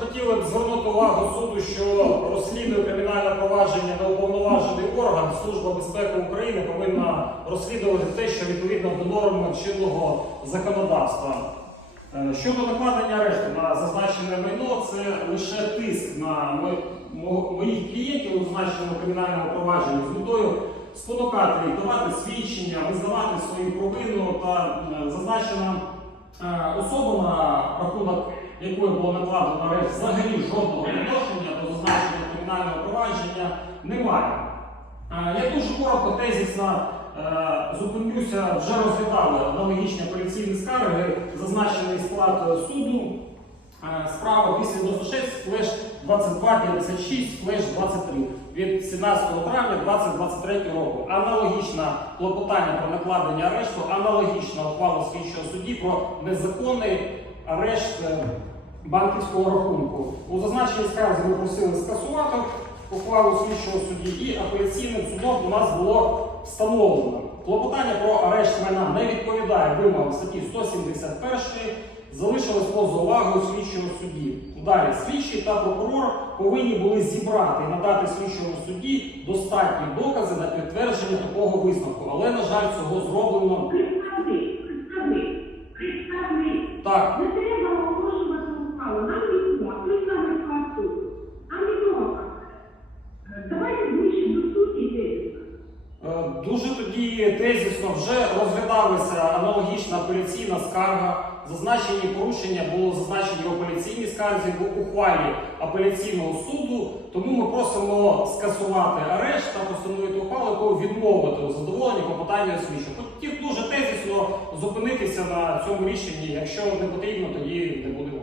хотіли б звернути увагу суду, що розслідує кримінальне провадження неуповноважений орган Служба безпеки України повинна розслідувати те, що відповідно до норм чинного законодавства. Е, Щодо накладення арешту на зазначене майно, це лише тиск на мо- мо- моїх клієнтів у зазначеному кримінальному провадженні з метою спонукати їх давати свідчення, визнавати свою провину та е, зазначена е, особа на рахунок якої було накладено арешт, взагалі жодного відношення до зазначеного кримінального провадження немає. Е, Я дуже коротко тезісно е, зупинюся, вже розглядали аналогічні апеляційні скарги, зазначений склад е, суду. Справа 296 флеш 2256 флеш 23 від 17 травня 2023 року. Аналогічне клопотання про накладення арешту, аналогічна ухвала слідчого судді про незаконний арешт е, банківського рахунку. У зазначеній скарзі ми просили скасувати ухвалу слідчого судді і апеляційним судом у нас було встановлено. Клопотання про арешт майна не відповідає вимогам статті 171 залишилось поза увагою слідчого судді. Далі слідчий та прокурор повинні були зібрати і надати слідчому судді достатні докази на підтвердження такого висновку. Але, на жаль, цього зроблено так. Дуже тоді тезісно вже розглядалася аналогічна апеляційна скарга. Зазначені порушення було зазначені в апеляційній скарзі в ухвалі апеляційного суду. Тому ми просимо скасувати арешт та постановити ухвалу, якою відмовити у задоволенні клопотання слідчого. Хотів дуже тезісно зупинитися на цьому рішенні. Якщо не потрібно, тоді не будемо.